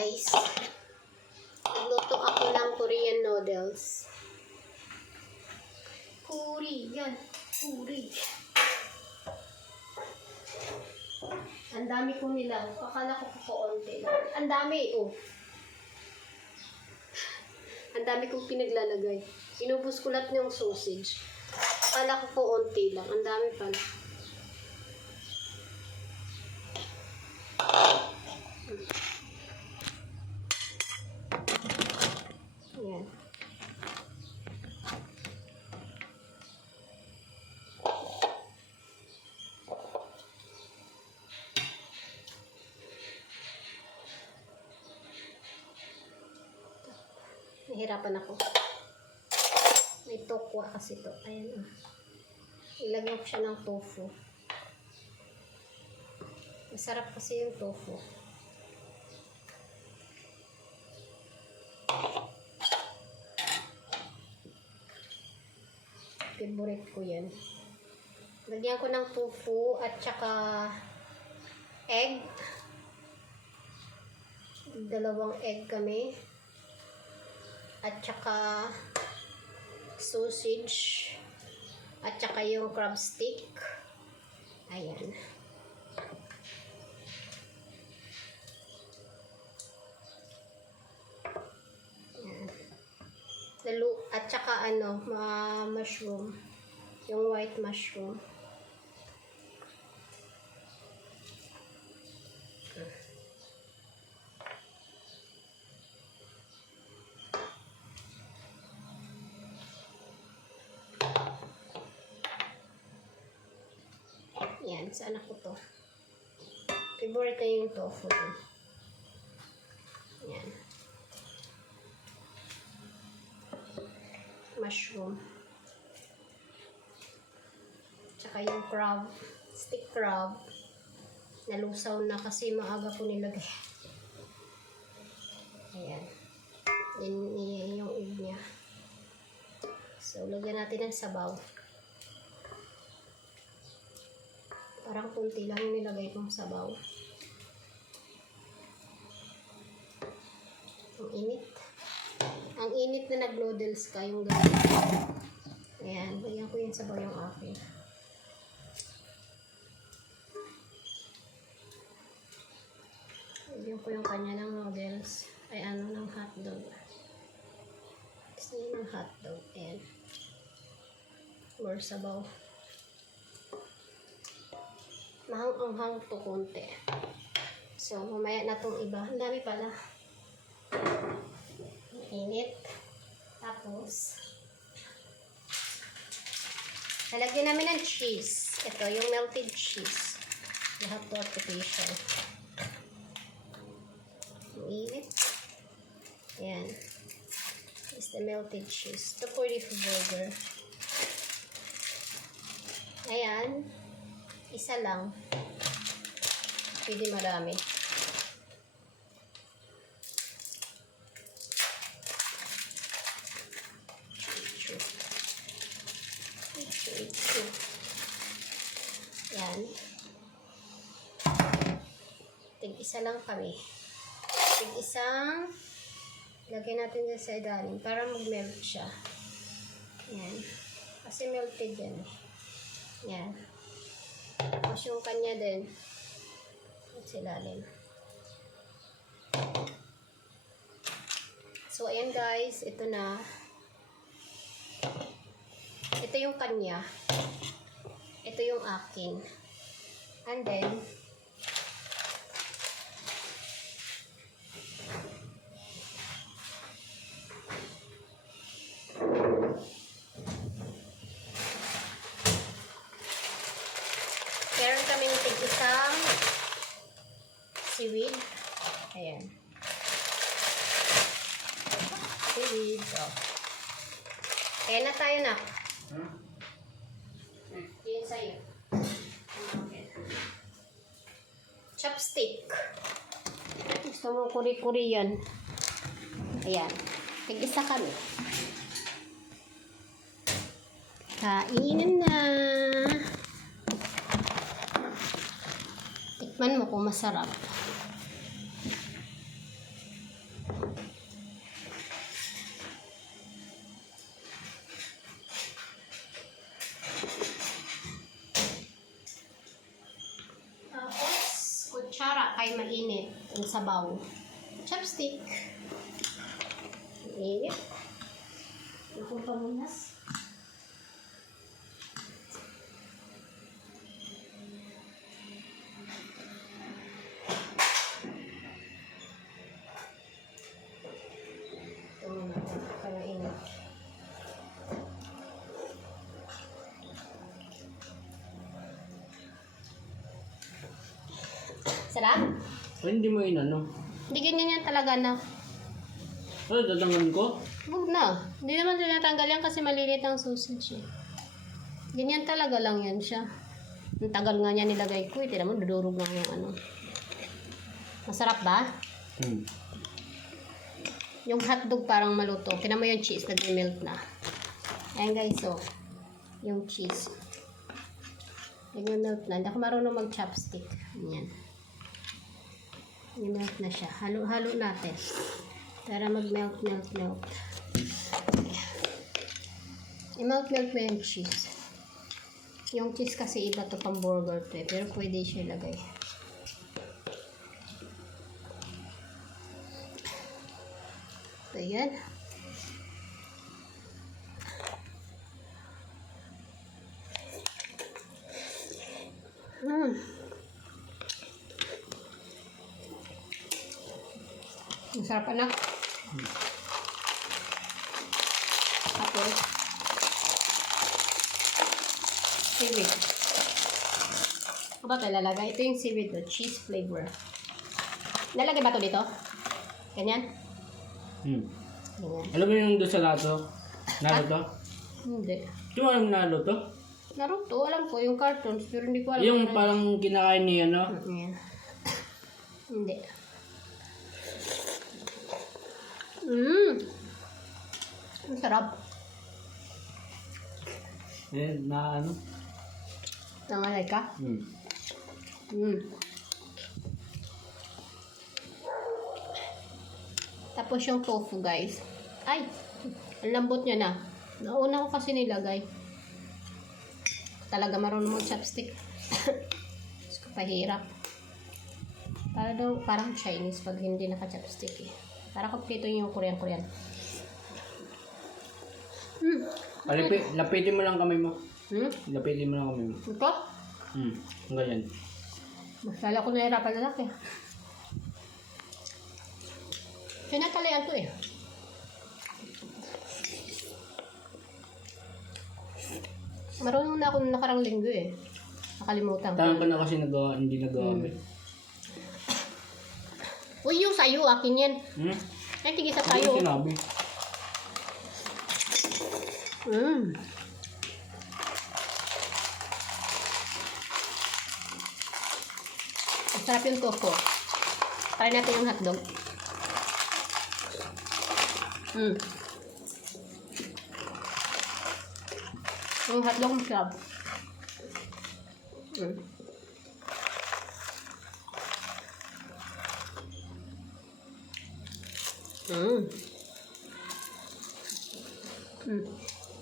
guys, nagluto ako ng Korean noodles. Korean. Ang dami ko nilang. Akala ko kukunti lang. Ang dami, oh. Ang dami kong pinaglalagay. Inubos ko lahat ng sausage. Akala ko kukunti lang. Ang dami pala. Ayan. Nahirapan ako. May tokwa kasi to. Ayan. Ilagyan ko siya ng tofu. Masarap kasi yung tofu. Favorite ko yan. Lagyan ko ng tofu at saka egg. 2 egg kami. At saka sausage. At saka yung crab stick. Ayan. At saka mushroom. Yung white mushroom. Yan, saan ako to? Favorite ko yung tofu. Yan. Mushroom. Tsaka yung crab. Stick crab. Nalusaw na kasi maaga ko nilagay. Ayan. Yan yung egg niya. So, lagyan natin ng sabaw. Parang kunti lang yung nilagay kong sabaw. Ang init. Ang init na nag-noodles ka yung gabi. Ayan, lagyan ko yung sabaw yung akin. Lagyan ko yung kanya ng noodles. Ay, ng hotdog. Gusto niya ng hotdog. Ayan. More sabaw. Mahang-anghang to konti. So, mamaya na tong iba. Ang dami pala. Init. Tapos, lalagyan namin ng cheese. Ito, yung melted cheese. Lahat to artificial. Init. Ayan. This is the melted cheese. Ito for the burger. Ayan. Isa lang. Pwede marami. Yan. Tig-isa lang kami. Tig-isang lagyan natin dyan sa ilalim para mag-melt siya. Yan. Kasi melted yan eh. Yan. Tapos yung kanya din at sa ilalim. So, ayan guys. Ito na. Ito yung kanya. Ito yung akin. And then, meron kaming tig-isang seaweed. Ayan. Seaweed. Oh. Ayan na tayo na. Yan sa'yo. Chopstick. Gusto mo kuri-kuri yan. Ayan. Tig-isa kami. Kainin na. Tikman mo kung masarap. kutsara kay mainit ang sabaw. Chopstick. Init. Itong pamunas. Parang init. Sarap? Ay, hindi mo inano. Hindi ganyan yan talaga na. Ay, dadangan ko. Huwag na. Hindi naman tinatanggal yan kasi malilit ang sausage eh. Ganyan talaga lang yan siya. Ang tagal nga niya nilagay ko eh. Tignan mo, dudurog lang yung ano. Masarap ba? Yung hotdog parang maluto. Tignan mo yung cheese, nag-melt na. Ayan guys, so. Yung cheese. Nag-melt na. Hindi ako marunong mag-chopstick. Ayan. Nag-melt na siya. Halo-halo natin. Para mag-melt. I-melt mo yung cheese. Yung cheese kasi iba to pang burger to eh. Pero pwede siya ilagay. So, yan. Ang sarap anak. Tapos, seaweed. Ano ba ito ilalagay? Ito yung seaweed, the cheese flavor. Nalagay ba ito dito? Ganyan? Ganyan. Alam mo yung doon sa lato? Naruto? Hindi. Di mo alam Naruto? Naruto, alam ko yung cartoons, pero hindi ko alam. Yung kung parang kinakain ni ano? Yan. Hindi. Ang sarap. Eh, na ano? Nangalay ka? Tapos yung tofu, guys. Ay! Ang lambot niya na. Nauna ko kasi nilagay. Talaga marunong mo chopstick. Mas pahirap. Parang Chinese pag hindi naka-chopstick eh. Para kompleto yung Korean. Lapitin mo lang kamay mo. Lapitin mo lang kamay mo. Ito? Ganyan. Masala ko nahirapan na laki. Pinatalayan to eh. Marunong na ako nung nakarang linggo eh. Nakalimutan ko. Tangan ko na kasi hindi nagawa kami. Uy, yung sayo, akin yan. Ay, tigil sa Hindi sayo. ko sinabi. Masarap yung tofu. Try natin yung hotdog. Yung hotdog masarap.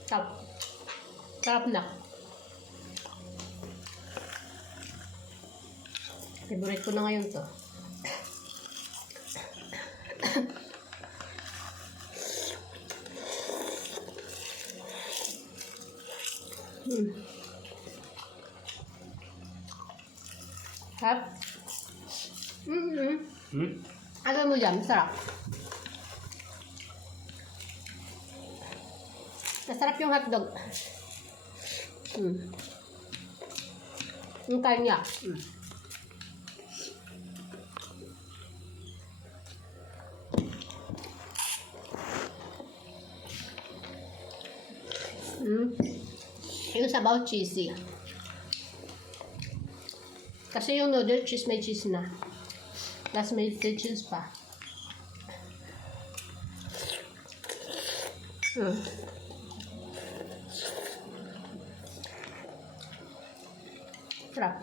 Sarap. Sarap na. Favorite ko na ngayon to. Sarap. Alam mo dyan, sarap. Masarap yung hotdog. Yung kanya. Yung sabaw cheesy. Kasi yung noodle cheese may cheese na. Tapos may cheese pa. Sarap.